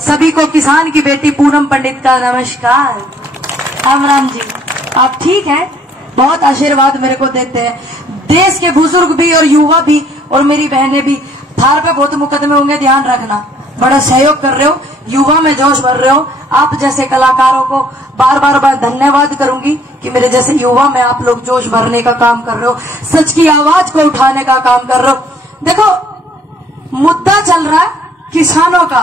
सभी को किसान की बेटी पूनम पंडित का नमस्कार। राम राम जी, आप ठीक हैं? बहुत आशीर्वाद मेरे को देते हैं। देश के बुजुर्ग भी और युवा भी और मेरी बहनें भी। थार पे बहुत मुकदमे होंगे, ध्यान रखना। बड़ा सहयोग कर रहे हो, युवा में जोश भर रहे हो। आप जैसे कलाकारों को बार बार धन्यवाद करूंगी कि मेरे जैसे युवा में आप लोग जोश भरने का काम कर रहे हो, सच की आवाज को उठाने का काम कर रहे हो। देखो, मुद्दा चल रहा है किसानों का।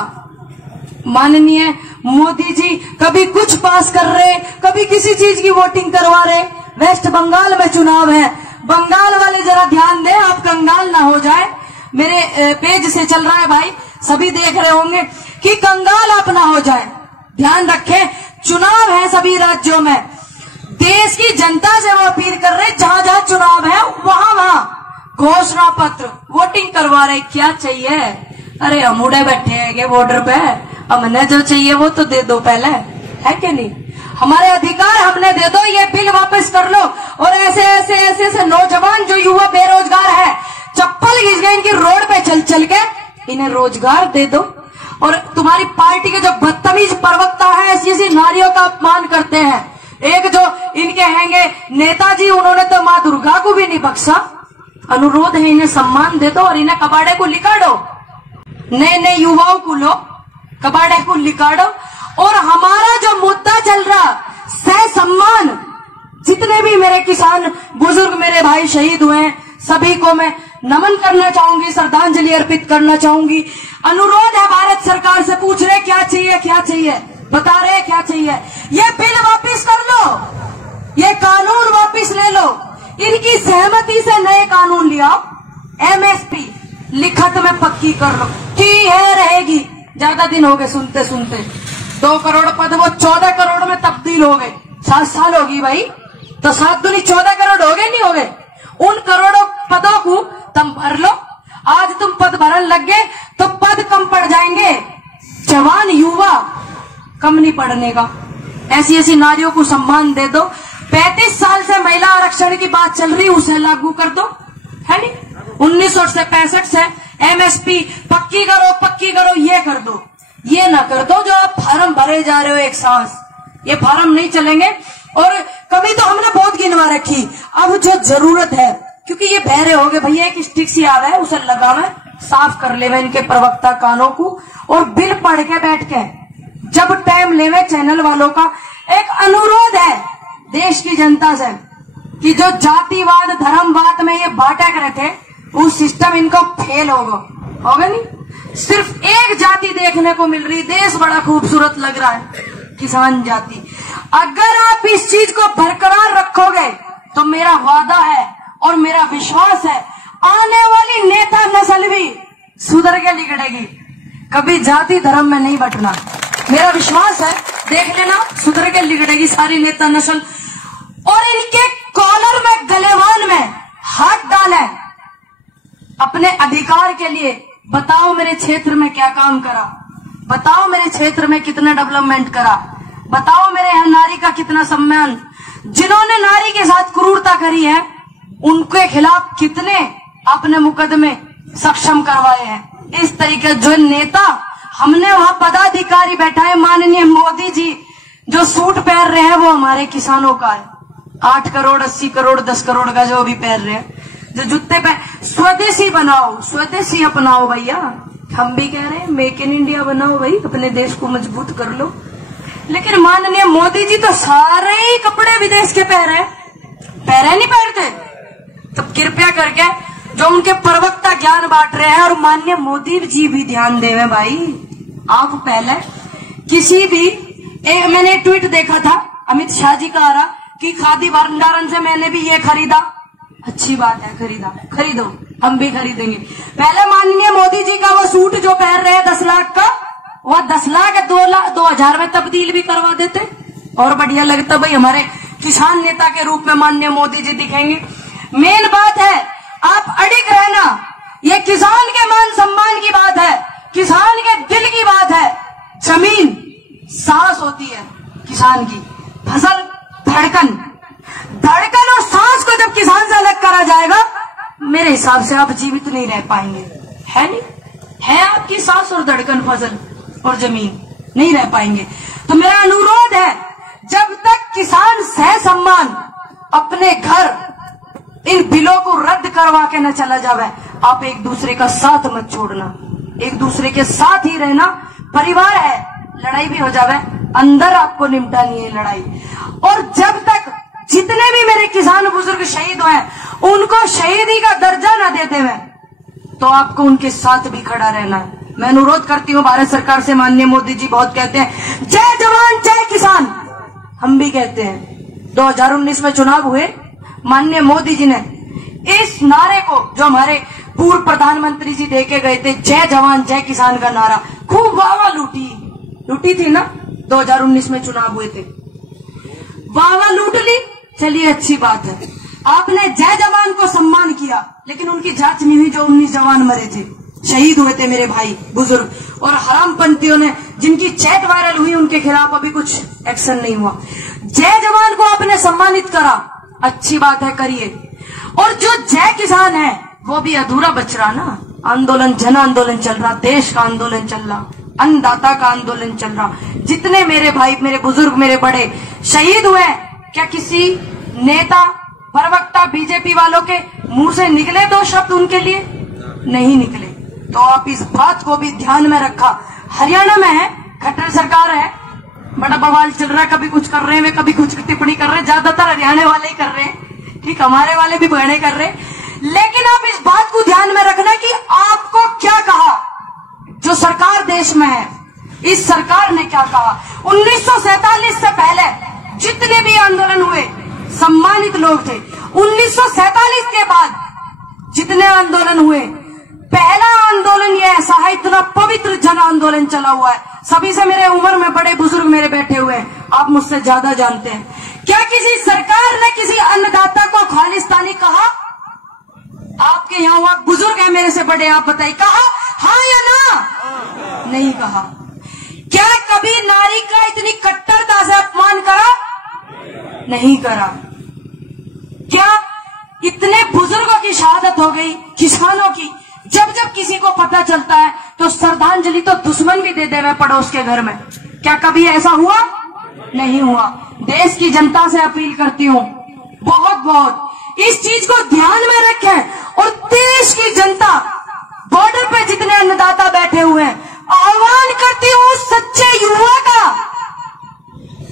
माननीय मोदी जी कभी कुछ पास कर रहे, कभी किसी चीज की वोटिंग करवा रहे। वेस्ट बंगाल में चुनाव है, बंगाल वाले जरा ध्यान दें, आप कंगाल ना हो जाए। मेरे पेज से चल रहा है भाई, सभी देख रहे होंगे कि कंगाल आप ना हो जाए। ध्यान रखें, चुनाव है सभी राज्यों में। देश की जनता से वो अपील कर रहे, जहां जहां चुनाव है वहां घोषणा पत्र वोटिंग करवा रहे। क्या चाहिए? अरे हम उड़े बैठे हैं बॉर्डर पे, हमने जो चाहिए वो तो दे दो पहले, है कि नहीं? हमारे अधिकार हमने दे दो, ये बिल वापस कर लो। और ऐसे ऐसे ऐसे ऐसे नौजवान जो युवा बेरोजगार है, चप्पल घिस गए इनकी रोड पे चल चल के, इन्हें रोजगार दे दो। और तुम्हारी पार्टी के जो बदतमीज प्रवक्ता है, ऐसी ऐसी नारियों का अपमान करते हैं। एक जो इनके हैंगे नेताजी, उन्होंने तो माँ दुर्गा को भी नहीं बख्शा। अनुरोध है, इन्हें सम्मान दे दो और इन्हें कबाड़े को लिकाड़ो। नए नए युवाओं को लो, कबाड़े को लिकाड़ो। और हमारा जो मुद्दा चल रहा, सह सम्मान, जितने भी मेरे किसान बुजुर्ग मेरे भाई शहीद हुए हैं, सभी को मैं नमन करना चाहूंगी, श्रद्धांजलि अर्पित करना चाहूंगी। अनुरोध है भारत सरकार से, पूछ रहे क्या चाहिए, क्या चाहिए, बता रहे क्या चाहिए। ये बिल वापस कर लो, ये कानून वापस ले लो, इनकी सहमति से नए कानून ले आओ। एमएसपी लिखत में पक्की कर लो, की है रहेगी। ज्यादा दिन हो गए सुनते सुनते, 2 करोड़ पद वो 14 करोड़ में तब्दील हो गए। 7 साल होगी भाई, तो 7 दूनी 14 करोड़ हो गए, नहीं हो गए? उन करोड़ों पदों को तुम भर लो। आज तुम पद भरन लग गए तो पद कम पड़ जाएंगे, जवान युवा कम नहीं पड़ने का। ऐसी ऐसी नारियों को सम्मान दे दो। 35 साल से महिला आरक्षण की बात चल रही, उसे लागू कर दो, है नहीं? 1965 से एमएसपी पक्की करो, ये कर दो। ये ना कर दो जो आप फार्म भरे जा रहे हो एक सांस, ये फार्म नहीं चलेंगे। और कमी तो हमने बहुत गिनवा रखी, अब जो जरूरत है, क्योंकि ये बहरे हो गए भैया, एक स्टिक सी आवे उसे लगावे, साफ कर लेवे इनके प्रवक्ता कानों को। और बिल पढ़ के बैठ के जब टाइम लेवे, चैनल वालों का एक अनुरोध है देश की जनता से कि जो जातिवाद धर्मवाद में ये बांटे करे थे, वो सिस्टम इनको फेल होगा नहीं। सिर्फ एक जाति देखने को मिल रही, देश बड़ा खूबसूरत लग रहा है, किसान जाति। अगर आप इस चीज को बरकरार रखोगे तो मेरा वादा है और मेरा विश्वास है, आने वाली नेता नस्ल भी सुधर के निकलेगी। कभी जाति धर्म में नहीं बंटना, मेरा विश्वास है। देख लेना, सुधर के निकलेगी सारी नेता नस्ल। और इनके कॉलर में, गलेवान में हाथ डाले अपने अधिकार के लिए। बताओ मेरे क्षेत्र में क्या काम करा, बताओ मेरे क्षेत्र में कितना डेवलपमेंट करा, बताओ मेरे यहाँ नारी का कितना सम्मान। जिन्होंने नारी के साथ क्रूरता करी है, उनके खिलाफ कितने आपने मुकदमे सक्षम करवाए हैं। इस तरीके जो नेता हमने वहां पदाधिकारी बैठाए, माननीय मोदी जी जो सूट पहन रहे हैं वो हमारे किसानों का है। 8 करोड़ 80 करोड़ 10 करोड़ का जो भी पहन रहे हैं, जो जूते पे स्वदेशी बनाओ, स्वदेशी अपनाओ भैया। हम भी कह रहे हैं मेक इन इंडिया बनाओ भाई, अपने देश को मजबूत कर लो। लेकिन माननीय मोदी जी तो सारे ही कपड़े विदेश के पहरे नहीं पहनते। तो कृपया करके जो उनके प्रवक्ता ज्ञान बांट रहे हैं, और माननीय मोदी जी भी ध्यान देवे भाई। आप पहले किसी भी मैंने ट्वीट देखा था अमित शाह जी का आ रहा कि खादी भंडारण से मैंने भी ये खरीदा। अच्छी बात है, खरीदो, हम भी खरीदेंगे। पहले माननीय मोदी जी का वो सूट जो पहन रहे हैं 10 लाख का, वह 10 लाख 2,000 में तब्दील भी करवा देते और बढ़िया लगता भाई। हमारे किसान नेता के रूप में माननीय मोदी जी दिखेंगे। मेन बात है, आप अड़िग रहना। ये किसान के मान सम्मान की बात है, किसान के दिल की बात है। जमीन सांस होती है किसान की, फसल धड़कन और सांस को जब किसान से अलग करा जाएगा, मेरे हिसाब से आप जीवित नहीं रह पाएंगे। है नहीं? है आपकी सांस और धड़कन फसल, और जमीन नहीं रह पाएंगे। तो मेरा अनुरोध है, जब तक किसान सह सम्मान अपने घर इन बिलों को रद्द करवा के न चला जावे, आप एक दूसरे का साथ मत छोड़ना, एक दूसरे के साथ ही रहना। परिवार है, लड़ाई भी हो जावे, अंदर आपको निपटानी है लड़ाई। और जब तक जितने भी मेरे किसान बुजुर्ग शहीद हुए उनको शहीदी का दर्जा न देते हुए, तो आपको उनके साथ भी खड़ा रहना है। मैं अनुरोध करती हूँ भारत सरकार से, माननीय मोदी जी बहुत कहते हैं जय जवान जय किसान, हम भी कहते हैं। 2019 में चुनाव हुए, माननीय मोदी जी ने इस नारे को, जो हमारे पूर्व प्रधानमंत्री जी दे के गए थे, जय जवान जय किसान का नारा, खूब वाह लूटी थी ना। 2019 में चुनाव हुए थे, वाह लूट ली, चलिए अच्छी बात है। आपने जय जवान को सम्मान किया, लेकिन उनकी जांच नहीं हुई। जो 19 जवान मरे थे, शहीद हुए थे मेरे भाई बुजुर्ग, और हरामपंथियों ने जिनकी चैट वायरल हुई उनके खिलाफ अभी कुछ एक्शन नहीं हुआ। जय जवान को आपने सम्मानित करा, अच्छी बात है, करिए। और जो जय किसान है वो भी अधूरा बच रहा ना। आंदोलन, जन आंदोलन चल रहा, देश का आंदोलन चल रहा, अन्नदाता का आंदोलन चल रहा। जितने मेरे भाई, मेरे बुजुर्ग, मेरे बड़े शहीद हुए, क्या किसी नेता प्रवक्ता बीजेपी वालों के मुंह से निकले 2 शब्द उनके लिए? नहीं निकले। तो आप इस बात को भी ध्यान में रखा। हरियाणा में है, खट्टर सरकार है, बड़ा बवाल चल रहा है, कभी कुछ कर रहे हैं, कभी कुछ टिप्पणी कर रहे हैं, ज्यादातर हरियाणा वाले ही कर रहे हैं, ठीक, हमारे वाले भी बहने कर रहे हैं। लेकिन आप इस बात को ध्यान में रखना कि आपको क्या कहा जो सरकार देश में है, इस सरकार ने क्या कहा। 1947 से पहले जितने भी आंदोलन हुए सम्मानित लोग थे। 1947 के बाद जितने आंदोलन हुए, पहला आंदोलन ये ऐसा है, इतना पवित्र जन आंदोलन चला हुआ है। सभी से मेरे उम्र में बड़े बुजुर्ग मेरे बैठे हुए हैं, आप मुझसे ज्यादा जानते हैं। क्या किसी सरकार ने किसी अन्नदाता को खालिस्तानी कहा? आपके यहाँ हुआ बुजुर्ग है मेरे से बड़े, आप बताइए, कहा हाँ या ना? नहीं कहा। क्या कभी नारी का इतनी कट्टरता से अपमान करा? नहीं करा। क्या इतने बुजुर्गों की शहादत हो गई, किसानों की, जब जब किसी को पता चलता है तो श्रद्धांजलि तो दुश्मन भी दे देवे पड़ोस के घर में। क्या कभी ऐसा हुआ? नहीं हुआ। देश की जनता से अपील करती हूँ, बहुत इस चीज को ध्यान में रखें। और देश की जनता, बॉर्डर पे जितने अन्नदाता बैठे हुए हैं, आह्वान करती हूँ सच्चे युवा का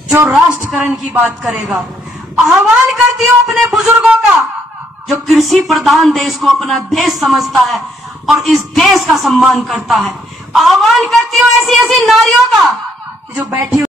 जो राष्ट्रकरण की बात करेगा। आह्वान करती हूँ अपने बुजुर्गों का जो कृषि प्रधान देश को अपना देश समझता है और इस देश का सम्मान करता है। आह्वान करती हूँ ऐसी नारियों का जो बैठी